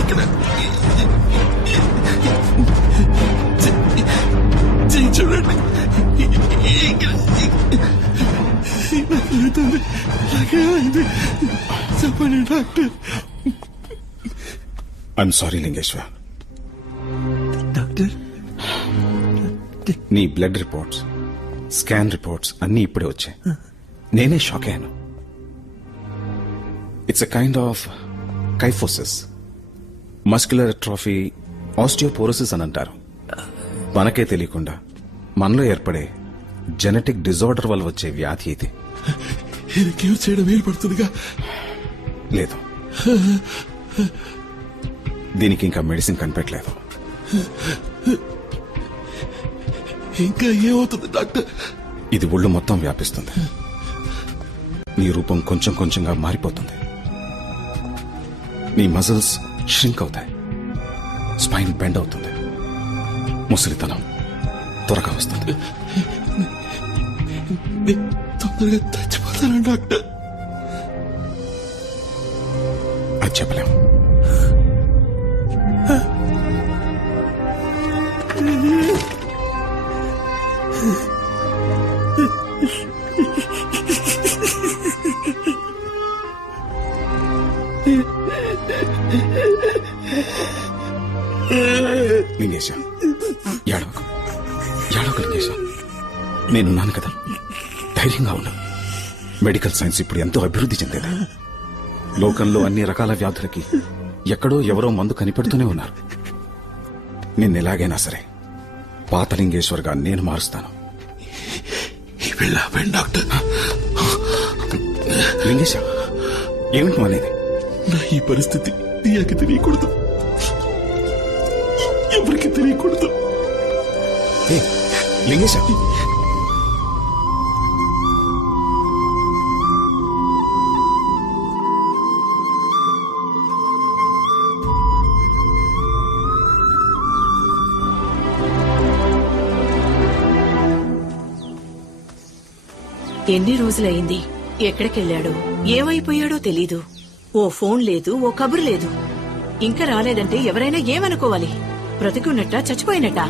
ఇక్కడ చూడండి. చెప్పండి doctor. I'm sorry Lingeshwar. Doctor, నీ బ్లడ్ రిపోర్ట్స్, స్కాన్ రిపోర్ట్స్ అన్నీ ఇప్పుడే వచ్చాయి. నేనే షాక్ అయ్యాను. It's a kind of kyphosis, muscular atrophy, osteoporosis అని అంటారు. మనకే తెలియకుండా మనలో ఏర్పడే జెనెటిక్ డిజార్డర్ వల్ల వచ్చే వ్యాధి ఇది. క్యూర్ చేయడం వీలు పడుతుందిగా? లేదు, దీనికి ఇంకా మెడిసిన్ కనిపెట్టలేదు. ఇంకా ఏమవుతుంది డాక్టర్? ఇది ఒళ్ళు మొత్తం వ్యాపిస్తుంది. నీ రూపం కొంచెం కొంచెంగా మారిపోతుంది. నీ మజిల్స్ ష్రింక్ అవుతాయి, స్పైన్ బెండ్ అవుతుంది, ముసలితనం త్వరగా వస్తుంది. తొందరగా చచ్చిపోతాను డాక్టర్. అది చెప్పలేం. లింగేశం, ఏడవకు లింగేశం. నేనున్నాను కదా, ధైర్యంగా ఉన్నా. మెడికల్ సైన్స్ ఇప్పుడు ఎంతో అభివృద్ధి చెందేది. లోకంలో అన్ని రకాల వ్యాధులకి ఎక్కడో ఎవరో మందు కనిపెడుతూనే ఉన్నారు. నిన్నెలాగైనా సరే పాత లింగేశ్వర్గా నేను మారుస్తాను. డాక్టర్, లింగేశం, ఏమిటి అనేది? నా ఈ పరిస్థితి నీకు తెలియకూడదు, ఎవరికి తెలియకూడదు. లింగేశం, ఎన్ని రోజులైంది? ఎక్కడికెళ్ళాడో, ఏమైపోయాడో తెలీదు. ఓ ఫోన్ లేదు, ఓ కబురు లేదు. ఇంకా రాలేదంటే ఎవరైనా ఏమనుకోవాలి? బ్రతికున్నట్టా చచ్చిపోయినట్టా?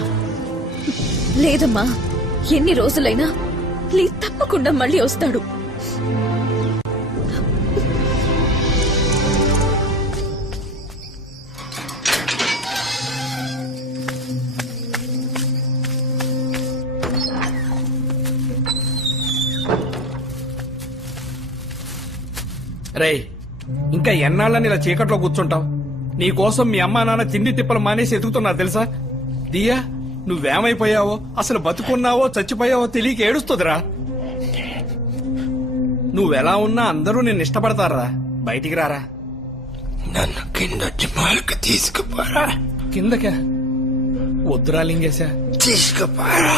లేదమ్మా, ఎన్ని రోజులైనా తప్పకుండా మళ్ళీ వస్తాడు. రేయ్, ఇంకా ఎన్నాళ్ళని ఇలా చీకట్లో కూర్చుంటావు? నీకోసం మీ అమ్మా నాన్న తిండి తిప్పలు మానేసి ఎదుగుతున్నారు తెలుసా? దియా, నువ్వేమైపోయావో, అసలు బతుకున్నావో చచ్చిపోయావో తెలియక ఏడుస్తుందిరా. నువ్వెలా ఉన్నా అందరూ నిన్ను ఇష్టపడతారా? బయటికి రారా. నన్ను కిందొచ్చి మాల్కి తీసుకుపోరా. కిందకా? వద్దురా లింగేశా, తీసుకుపోరా.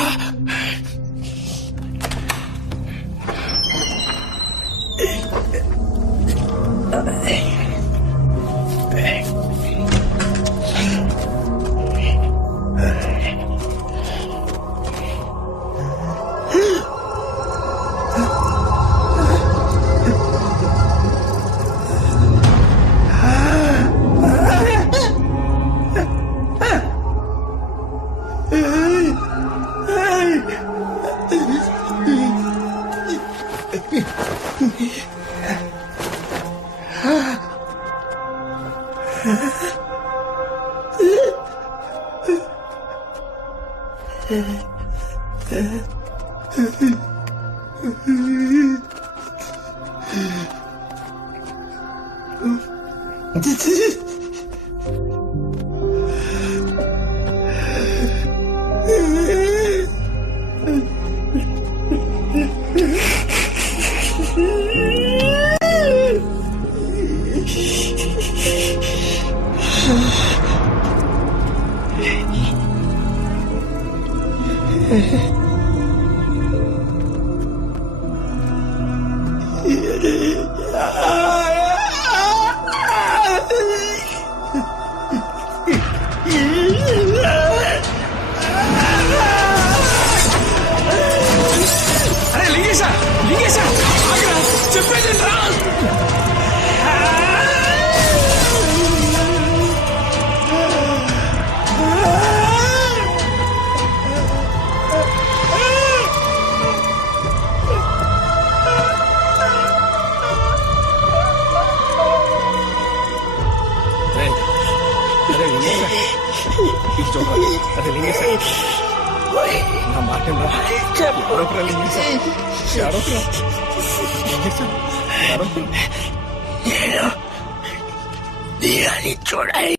అరే లింగేశా, లింగేశా, చెప్పేది రా. అదే లింగేశ నా మాట లింగేశ నేను దియాని చూడాలి.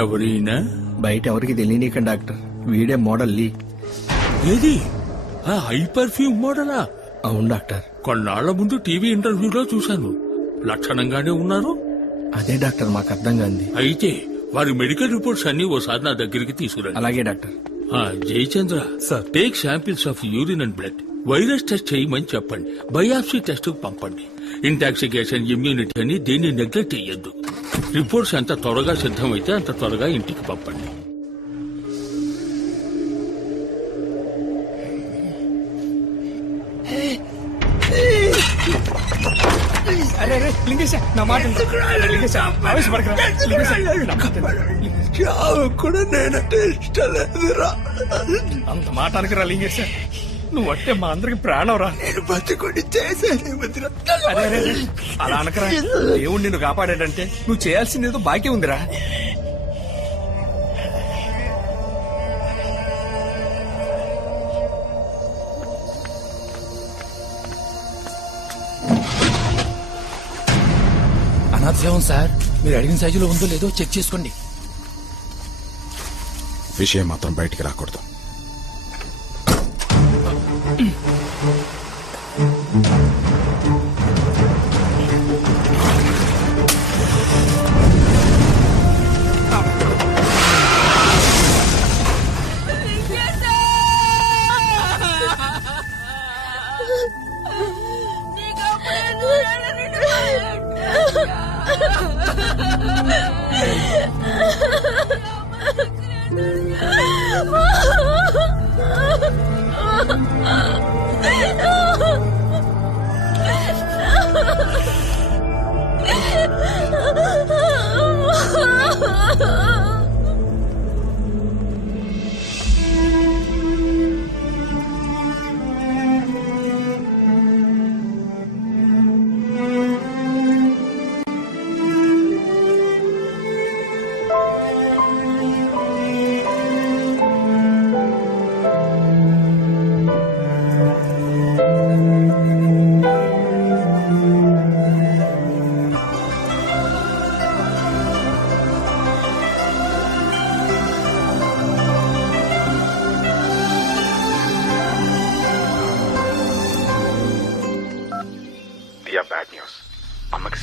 ఎవరైనా బయట ఎవరికి తెలియనీక డాక్టర్ వీడే మోడల్ లీ. ఏది ఆ హై పర్ఫ్యూమ్ మోడలా? అవును డాక్టర్. కొన్నాళ్ల ముందు టీవీ ఇంటర్వ్యూలో చూశాను. లక్షణంగానే ఉన్నారు. అదే డాక్టర్ మాకు అర్థం కాంది. అయితే వారి మెడికల్ రిపోర్ట్స్ అన్ని ఓసారి నా దగ్గరికి తీసుకురండి. అలాగే doctor. Jayachandra sir, take samples of urine and blood. Virus test చేయమని చెప్పండి. బయాప్సీ టెస్ట్ పంపండి. ఇంటాక్సికేషన్, ఇమ్యూనిటీ అని దేన్ని నెగ్లెక్ట్ చెయ్యొద్దు. రిపోర్ట్స్ ఎంత త్వరగా సిద్ధమైతే అంత త్వరగా ఇంటికి పంపండి. అరే అరే లింగేశ నా మాట లింగేశ ఆవేశపడకరా. చావు కూడా నేనంటే ఇష్టం లేదురా. అంత మాట అనకరా లింగేశ. నువ్వు అట్టే మా అందరికి ప్రాణం రా. నేను బతుకుని చేశానేమదిరా. అరే అరే అలా అనకరా. దేవుడు నిన్ను కాపాడాడంటే నువ్వు చేయాల్సిందేదో బాకీ ఉందిరా. అనాథశవం సార్, మీరు అడిగిన సైజులో ఉందో లేదో చెక్ చేసుకోండి. విషయం మాత్రం బయటికి రాకూడదు.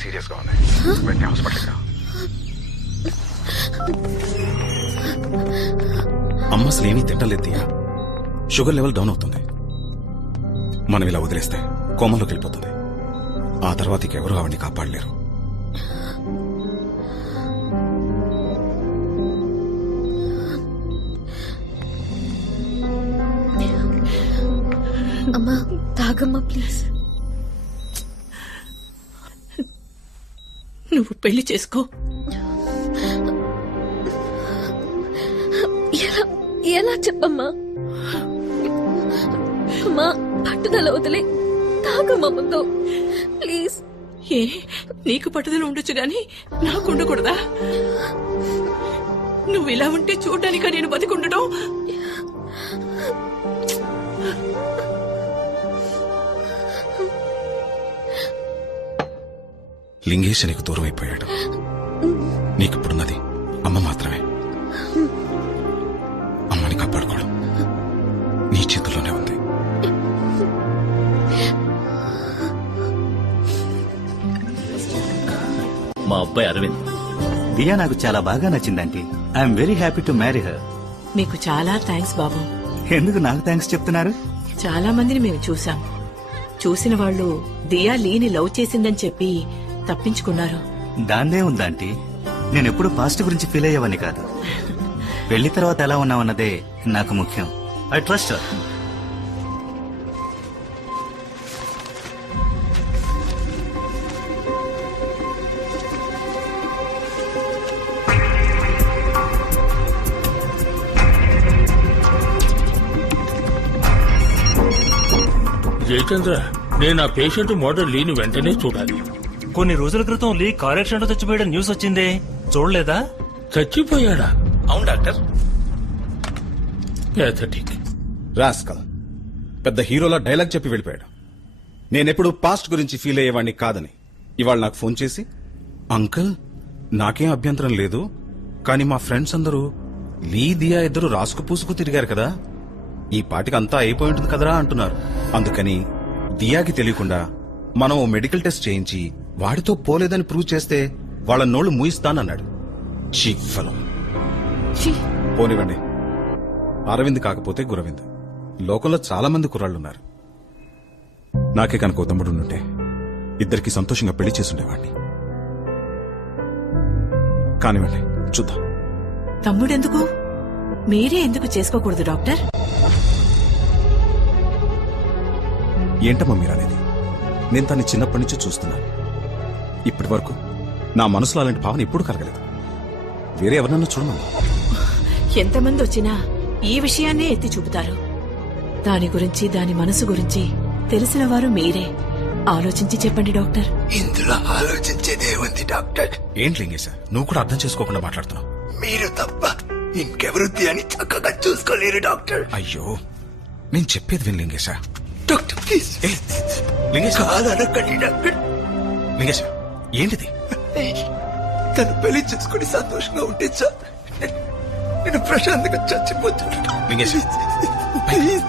సీరియస్ గా ఉన్నాయి. వెంటనే హాస్పిటల్కి రా. అమ్మ అసలు ఏమీ తింటలేదు దియా. షుగర్ లెవెల్ డౌన్ అవుతుంది. మనం ఇలా వదిలేస్తే కోమలోకి వెళ్ళిపోతుంది. ఆ తర్వాత ఇంకెవరూ ఆవిడ్ని కాపాడలేరు. అమ్మా తాగమ్మా ప్లీజ్. నువ్వు పెళ్లి చేసుకో. ఎలా చెప్పమ్మా? అమ్మా పట్టుదల వదిలే తాగమ్మా ముందు ప్లీజ్. ఏ నీకు పట్టుదల ఉండొచ్చు గాని నాకు ఉండకూడదా? నువ్వు ఇలా ఉంటే చూడడానిక నేను బతికుండడం? లింగేశ్ నీకు దూరం అయిపోయాడు. నీకిప్పుడున్నది అమ్మ మాత్రమే. అమ్మని కాపాడుకోవడం నీ చేతుల్లోనే ఉంది. మా అబ్బాయి అరవింద్. దియా నాకు చాలా బాగా నచ్చిందంటీ. I'm very happy to marry her. మీకు చాలా థ్యాంక్స్ బాబు. ఎందుకు నాకు థ్యాంక్స్ చెప్తున్నారు? చాలా మందిని మేము చూసాం. చూసిన వాళ్ళు దియా లీని లవ్ చేసిందని చెప్పి తప్పించుకున్నారు. దాన్నే ఉందంటీ. నేనెప్పుడు పాస్ట్ గురించి ఫీల్ అయ్యేవని కాదు. పెళ్లి తర్వాత ఎలా ఉన్నావన్నదే నాకు ముఖ్యం. I trust her. జయచంద్ర, నేను ఆ పేషెంట్ మోడల్ లీని వెంటనే చూడాలి. కొన్ని రోజుల క్రితం లీ కార్ యాక్సిడెంట్ లో చచ్చిపోయాడు న్యూస్ వచ్చిందే, చూడలేదా? చచ్చిపోయాడా? అవును డాక్టర్. ప్యాథటిక్. రాస్కల్ పెద్ద హీరోలా డైలాగ్ చెప్పి వెళ్ళిపోయాడు. నేనెప్పుడు పాస్ట్ గురించి ఫీల్ అయ్యేవాడిని కాదని ఇవాళ నాకు ఫోన్ చేసి, అంకుల్ నాకేం అభ్యంతరం లేదు, కానీ మా ఫ్రెండ్స్ అందరూ లీ దియా ఇద్దరు రాసుకు పూసుకు తిరిగారు కదా, ఈ పాటికి అంతా అయిపోయి ఉంటుంది కదరా అంటున్నారు. అందుకని దియాకి తెలియకుండా మనం ఓ మెడికల్ టెస్ట్ చేయించి వాడితో పోలేదని ప్రూవ్ చేస్తే వాళ్ళ నోళ్లు మూయిస్తానన్నాడు. చీఫలం. పోనివ్వండి, అరవింద్ కాకపోతే గురవింద్. లోకంలో చాలా మంది కుర్రాళ్లున్నారు. నాకే కనుక ఓ తమ్ముడు ఉంటే ఇద్దరికి సంతోషంగా పెళ్లి చేసుండేవాడిని. కానివ్వండి, చూద్దాం. తమ్ముడెందుకు? మీరే ఎందుకు చేసుకోకూడదు డాక్టర్? ఏంటమ్మా మీరనేది? నేను తన్ని చిన్నప్పటి నుంచి చూస్తున్నాను. ఇప్పటి వరకు నా మనసులో అలాంటి భావన ఎప్పుడు కలగలేదు. వేరే ఎవరన్నా చూడమన్నా. ఎంతమంది వచ్చినా ఈ విషయాన్నే ఎత్తి చూపుతారు. దాని గురించి, దాని మనసు గురించి తెలిసిన వారు మీరే. ఆలోచించి చెప్పండి డాక్టర్. ఇందులో ఆలోచించేదే ఉంది డాక్టర్. ఏంటి లింగేశ, నువ్వు కూడా అర్థం చేసుకోకుండా మాట్లాడుతున్నావు. మీరు తప్ప ఇంకెవరు అని చక్కగా చూసుకోలేరు డాక్టర్. అయ్యో, నేను చెప్పేది విను లింగేశ. Doctor please. లింగేశ, కాదనకండి డాక్టర్. లింగేశ ఏంటిది? తను పెళ్లి చేసుకుని సంతోషంగా ఉంటే సార్ నేను ప్రశాంతంగా చచ్చిపోతున్నాను. లింగేశ, ప్లీజ్